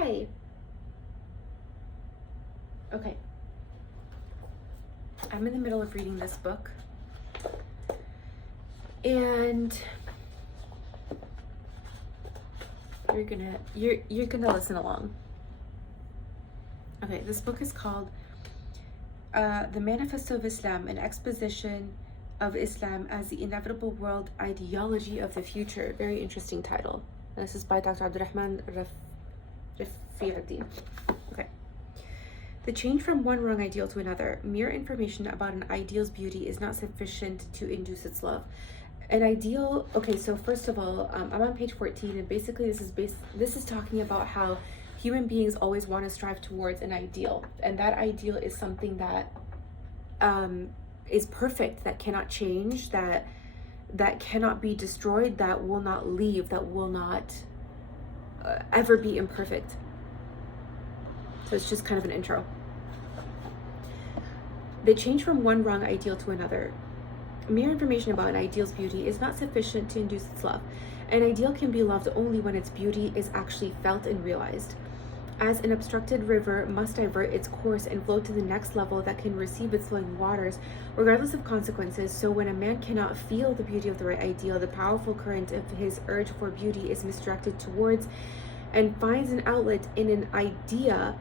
Hi. Okay. I'm in the middle of reading this book. And you're gonna listen along. Okay, this book is called The Manifesto of Islam, an exposition of Islam as the inevitable world ideology of the future. Very interesting title. And this is by Dr. Abdurrahman Rafiuddin. Okay. The change from one wrong ideal to another. Mere information about an ideal's beauty is not sufficient to induce its love. An ideal, okay, so first of all, I'm on page 14, and basically this is talking about how human beings always want to strive towards an ideal, and that ideal is something that is perfect, that cannot change, that cannot be destroyed, that will not leave, that will not ever be imperfect. So it's just kind of an intro. The change from one wrong ideal to another. Mere information about an ideal's beauty is not sufficient to induce its love. An ideal can be loved only when its beauty is actually felt and realized. As an obstructed river must divert its course and flow to the next level that can receive its flowing waters, regardless of consequences, so when a man cannot feel the beauty of the right ideal, the powerful current of his urge for beauty is misdirected towards and finds an outlet in an idea,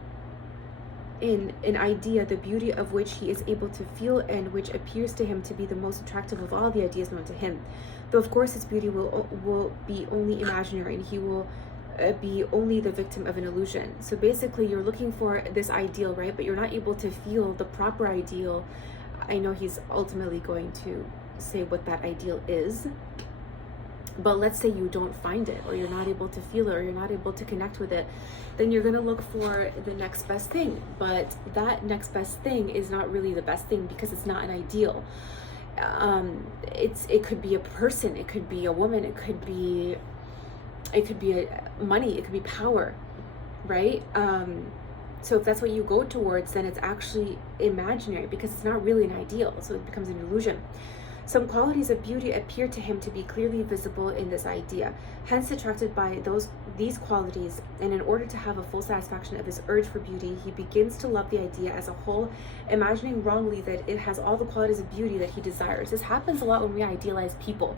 the beauty of which he is able to feel and which appears to him to be the most attractive of all the ideas known to him. Though of course its beauty will be only imaginary, and he will be only the victim of an illusion. So basically you're looking for this ideal, right? But you're not able to feel the proper ideal. I know he's ultimately going to say what that ideal is. But let's say you don't find it, or you're not able to feel it, or you're not able to connect with it, then you're going to look for the next best thing. But that next best thing is not really the best thing because it's not an ideal. It could be a person, it could be a woman, it could be money, it could be power, right? So if that's what you go towards, then it's actually imaginary because it's not really an ideal, so it becomes an illusion. Some qualities of beauty appear to him to be clearly visible in this idea. Hence, attracted by these qualities, and in order to have a full satisfaction of his urge for beauty, he begins to love the idea as a whole, imagining wrongly that it has all the qualities of beauty that he desires. This happens a lot when we idealize people.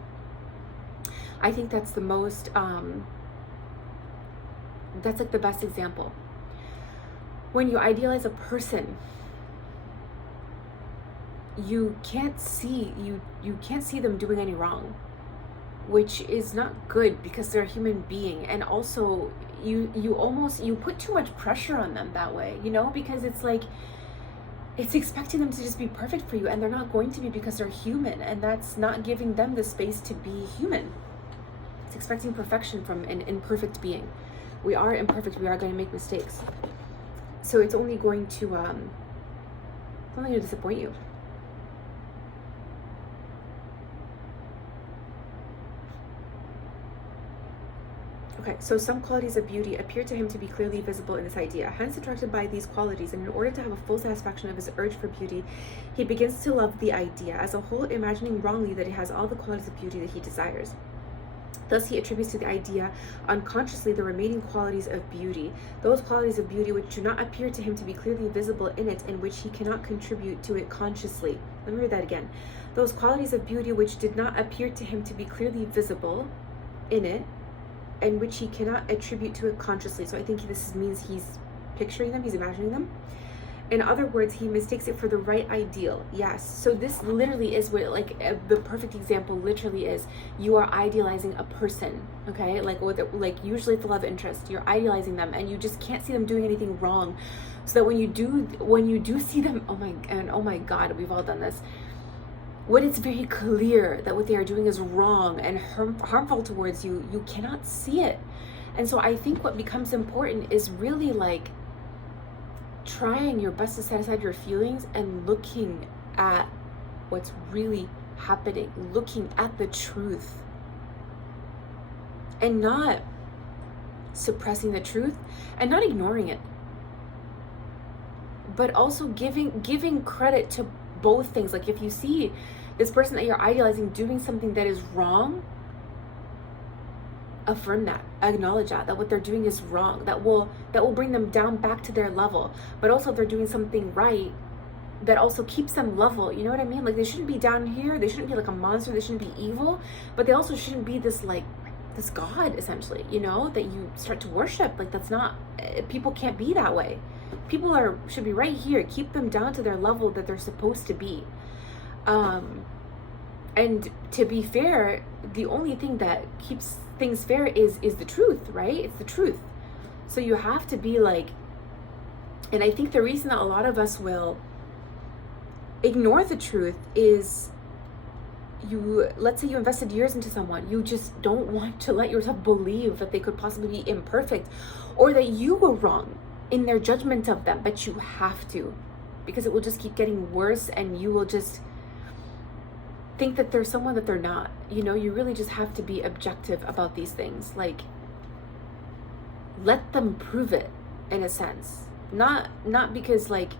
I think that's the most, that's like the best example. When you idealize a person, you can't see them doing any wrong, which is not good because they're a human being. And also you put too much pressure on them that way, because it's like it's expecting them to just be perfect for you, and they're not going to be because they're human, and that's not giving them the space to be human. It's expecting perfection from an imperfect being. We are imperfect, we are going to make mistakes, so it's only going to disappoint you. Okay, so some qualities of beauty appear to him to be clearly visible in this idea. Hence, attracted by these qualities, and in order to have a full satisfaction of his urge for beauty, he begins to love the idea as a whole, imagining wrongly that it has all the qualities of beauty that he desires. Thus, he attributes to the idea unconsciously the remaining qualities of beauty, those qualities of beauty which do not appear to him to be clearly visible in it and which he cannot contribute to it consciously. Let me read that again. Those qualities of beauty which did not appear to him to be clearly visible in it, and which he cannot attribute to it consciously. So I think this means he's picturing them, he's imagining them. In other words, he mistakes it for the right ideal. Yes. So this literally is what, the perfect example literally is, you are idealizing a person, okay? Usually it's the love interest. You're idealizing them, and you just can't see them doing anything wrong. So that when you do see them, oh my God, we've all done this. When it's very clear that what they are doing is wrong and harmful towards you, you cannot see it. And so I think what becomes important is really trying your best to set aside your feelings and looking at what's really happening, looking at the truth, and not suppressing the truth and not ignoring it, but also giving credit to both things. Like if you see this person that you're idealizing doing something that is wrong, affirm that, acknowledge that what they're doing is wrong, that will bring them down back to their level. But also if they're doing something right, that also keeps them level. You know what I mean? Like, they shouldn't be down here, they shouldn't be like a monster, they shouldn't be evil, but they also shouldn't be this like this god, essentially, you know, that you start to worship. Like, that's not, people can't be that way. People should be right here. Keep them down to their level that they're supposed to be. And to be fair, the only thing that keeps things fair is the truth, right? It's the truth. So you have to be like, and I think the reason that a lot of us will ignore the truth is, let's say you invested years into someone, you just don't want to let yourself believe that they could possibly be imperfect, or that you were wrong in their judgment of them, but you have to, because it will just keep getting worse, and you will just think that they're someone that they're not. You know, you really just have to be objective about these things. Like, let them prove it, in a sense, not because like,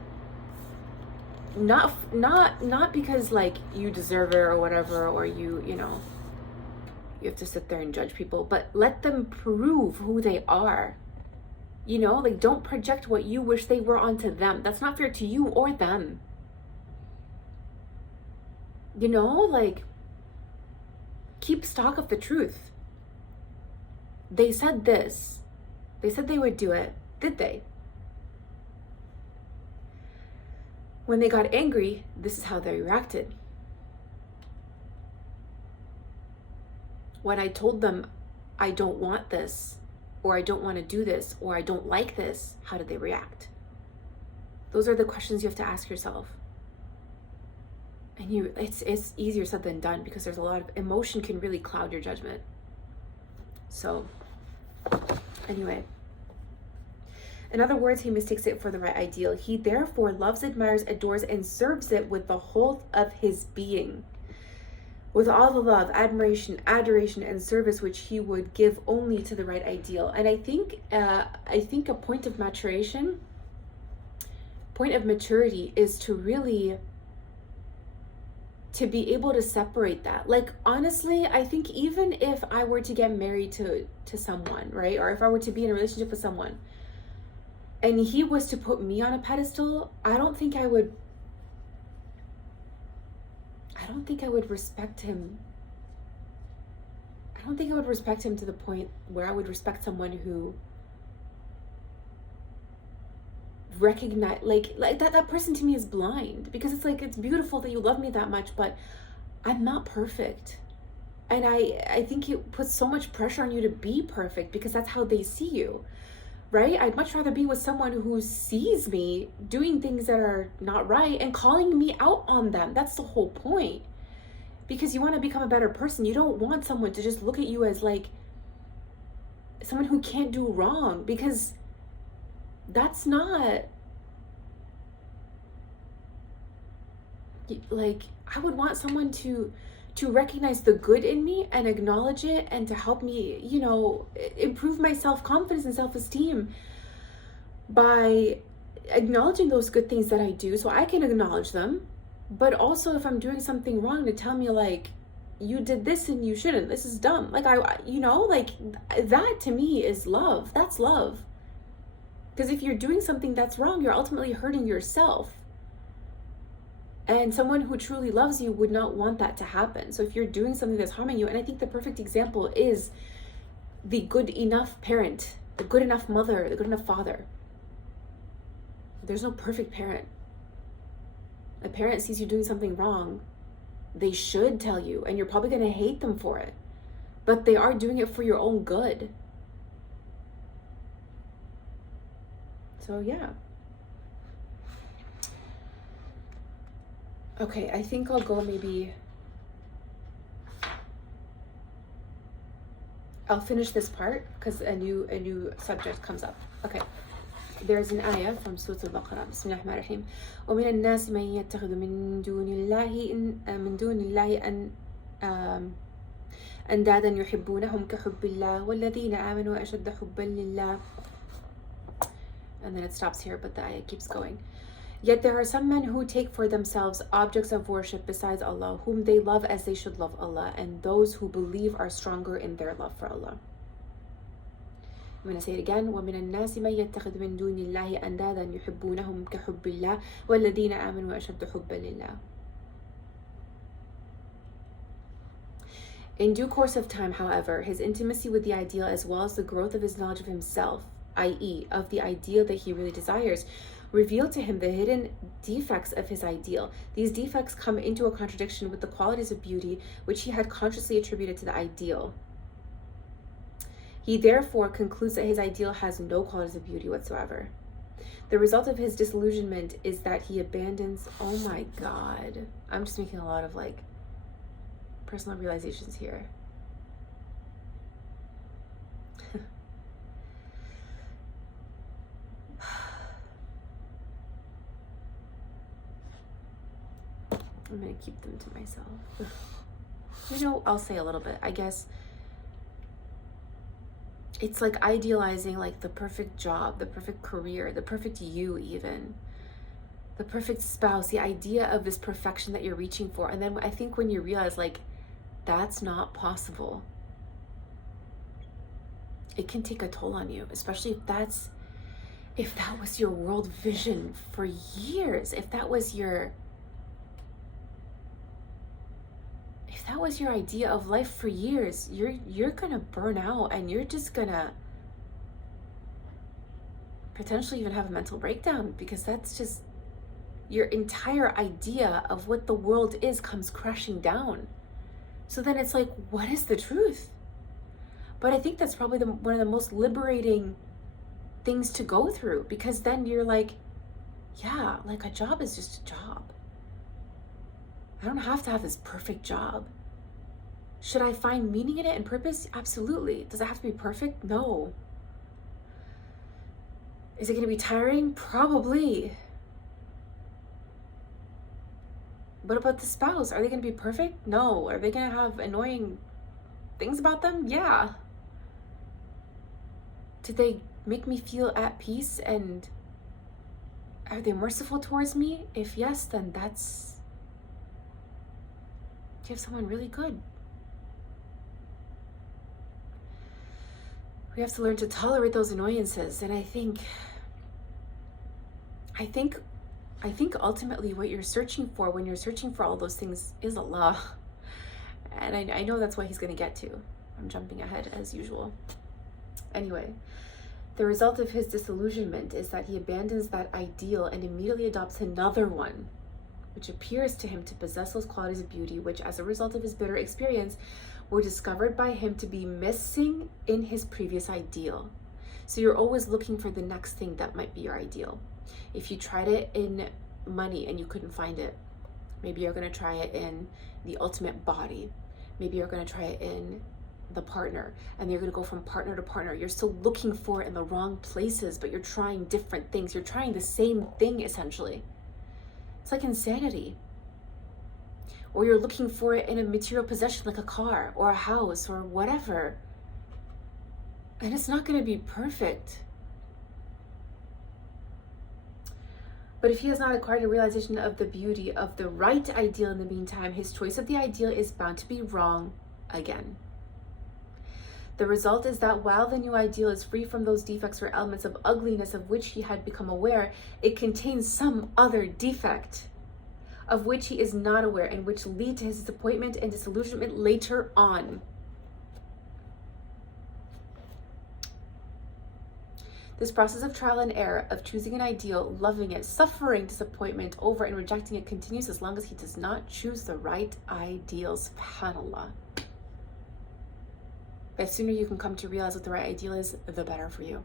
not because like you deserve it or whatever, or you know, you have to sit there and judge people, but let them prove who they are. You know, like, don't project what you wish they were onto them. That's not fair to you or them. You know, like, keep stock of the truth. They said this. They said they would do it. Did they? When they got angry, this is how they reacted. When I told them, I don't want this, or I don't want to do this, or I don't like this, how did they react? Those are the questions you have to ask yourself. And it's easier said than done, because there's a lot of emotion can really cloud your judgment. So anyway, in other words, he mistakes it for the right ideal. He therefore loves, admires, adores, and serves it with the whole of his being, with all the love, admiration, adoration, and service which he would give only to the right ideal. And I think a point of maturation, point of maturity, is to really, to be able to separate that. Like, honestly, I think even if I were to get married to someone, right, or if I were to be in a relationship with someone, and he was to put me on a pedestal, I don't think I would respect him. I don't think I would respect him to the point where I would respect someone who recognize, like that person to me is blind. Because it's like, it's beautiful that you love me that much, but I'm not perfect. And I think it puts so much pressure on you to be perfect, because that's how they see you. Right? I'd much rather be with someone who sees me doing things that are not right and calling me out on them. That's the whole point. Because you want to become a better person. You don't want someone to just look at you as like someone who can't do wrong, because that's not, like, I would want someone to recognize the good in me and acknowledge it, and to help me, you know, improve my self-confidence and self-esteem by acknowledging those good things that I do, so I can acknowledge them. But also, if I'm doing something wrong, to tell me like, you did this and you shouldn't, this is dumb. Like, you know, like, that to me is love. That's love. Because if you're doing something that's wrong, you're ultimately hurting yourself. And someone who truly loves you would not want that to happen. So if you're doing something that's harming you, and I think the perfect example is the good enough parent, the good enough mother, the good enough father. There's no perfect parent. A parent sees you doing something wrong, they should tell you, and you're probably going to hate them for it. But they are doing it for your own good. So yeah. Okay, I think I'll go maybe, I'll finish this part because a new subject comes up. Okay. There's an ayah from Surah Al-Baqarah. Bismillah ar-Rahman ar-Rahim. وَمِنَ النَّاسِ مَن يَتَّخِذُ مِن دُونِ اللَّهِ أَنْدَادًا يُحِبُّونَهُمْ كَحُبِّ اللَّهِ وَالَّذِينَ آمَنُوا أَشَدَّ حُبًّا لِلَّهِ. And then it stops here, but the ayah keeps going. Yet there are some men who take for themselves objects of worship besides Allah, whom they love as they should love Allah, and those who believe are stronger in their love for Allah. I'm going to say it again. وَمِنَ النَّاسِ مَن يَتَّخِذُ مِن دُونِ اللَّهِ أَنْدَادًا يُحِبُّونَهُم كَحُبِّ اللَّهِ وَالَّذِينَ آمَنُوا أَشَدُّ حُبًّا لِلَّهِ. In due course of time, however, his intimacy with the ideal, as well as the growth of his knowledge of himself, i.e., of the ideal that he really desires, reveal to him the hidden defects of his ideal. These defects come into a contradiction with the qualities of beauty which he had consciously attributed to the ideal. He therefore concludes that his ideal has no qualities of beauty whatsoever. The result of his disillusionment is that he abandons, oh my God, I'm just making a lot of like personal realizations here. I'm gonna keep them to myself. You know, I'll say a little bit, I guess. It's like idealizing like the perfect job, the perfect career, the perfect you even, the perfect spouse, the idea of this perfection that you're reaching for. And then I think when you realize like, that's not possible, it can take a toll on you, especially if that was your world vision for years, if that was your idea of life for years, you're gonna burn out, and you're just gonna potentially even have a mental breakdown, because that's just your entire idea of what the world is comes crashing down. So then it's like, what is the truth? But I think that's probably one of the most liberating things to go through, because then you're like, yeah, like a job is just a job. I don't have to have this perfect job. Should I find meaning in it and purpose? Absolutely. Does it have to be perfect? No. Is it going to be tiring? Probably. What about the spouse? Are they going to be perfect? No. Are they going to have annoying things about them? Yeah. Did they make me feel at peace, and are they merciful towards me? If yes, then you have someone really good. We have to learn to tolerate those annoyances. And I think ultimately what you're searching for when you're searching for all those things is Allah. And I know that's what he's going to get to. I'm jumping ahead as usual. Anyway, the result of his disillusionment is that he abandons that ideal and immediately adopts another one, which appears to him to possess those qualities of beauty which, as a result of his bitter experience, were discovered by him to be missing in his previous ideal. So you're always looking for the next thing that might be your ideal. If you tried it in money and you couldn't find it, maybe you're going to try it in the ultimate body. Maybe you're going to try it in the partner, and you're going to go from partner to partner. You're still looking for it in the wrong places, but you're trying different things. You're trying the same thing, essentially. It's like insanity. Or you're looking for it in a material possession like a car or a house or whatever. And it's not going to be perfect. But if he has not acquired a realization of the beauty of the right ideal in the meantime, his choice of the ideal is bound to be wrong again. The result is that while the new ideal is free from those defects or elements of ugliness of which he had become aware, it contains some other defect of which he is not aware, and which lead to his disappointment and disillusionment later on. This process of trial and error, of choosing an ideal, loving it, suffering disappointment over and rejecting it, continues as long as he does not choose the right ideal. SubhanAllah. The sooner you can come to realize what the right ideal is, the better for you.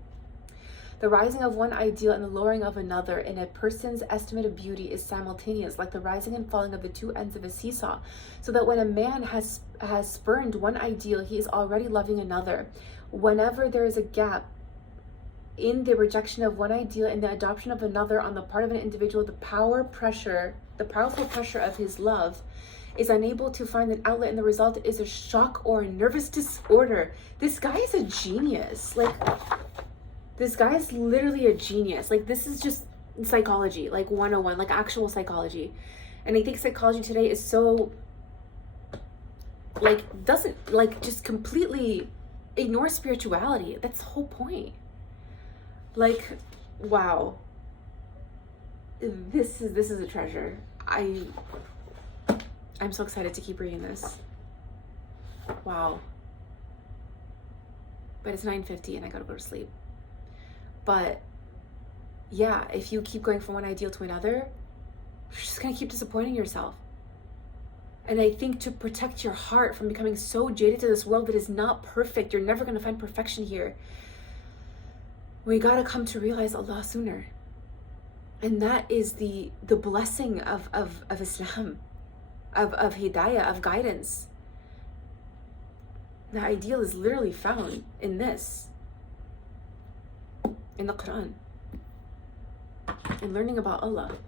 The rising of one ideal and the lowering of another in a person's estimate of beauty is simultaneous, like the rising and falling of the two ends of a seesaw, so that when a man has spurned one ideal, he is already loving another. Whenever there is a gap in the rejection of one ideal and the adoption of another on the part of an individual, the powerful pressure of his love is unable to find an outlet, and the result is a shock or a nervous disorder. This guy is a genius. This guy is literally a genius. This is just psychology, 101, actual psychology. And I think psychology today is so, just completely ignore spirituality. That's the whole point. Like, wow. This is a treasure. I'm so excited to keep reading this. Wow. But it's 9:50 and I gotta go to sleep. But yeah, if you keep going from one ideal to another, you're just gonna keep disappointing yourself. And I think to protect your heart from becoming so jaded to this world that is not perfect, you're never gonna find perfection here. We gotta come to realize Allah sooner. And that is the blessing of Islam, of hidayah, of guidance. The ideal is literally found in this, in the Quran, in learning about Allah,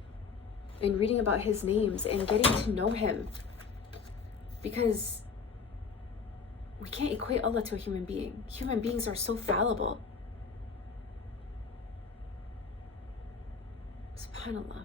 in reading about His names and getting to know Him. Because we can't equate Allah to a human being. Human beings are so fallible. SubhanAllah.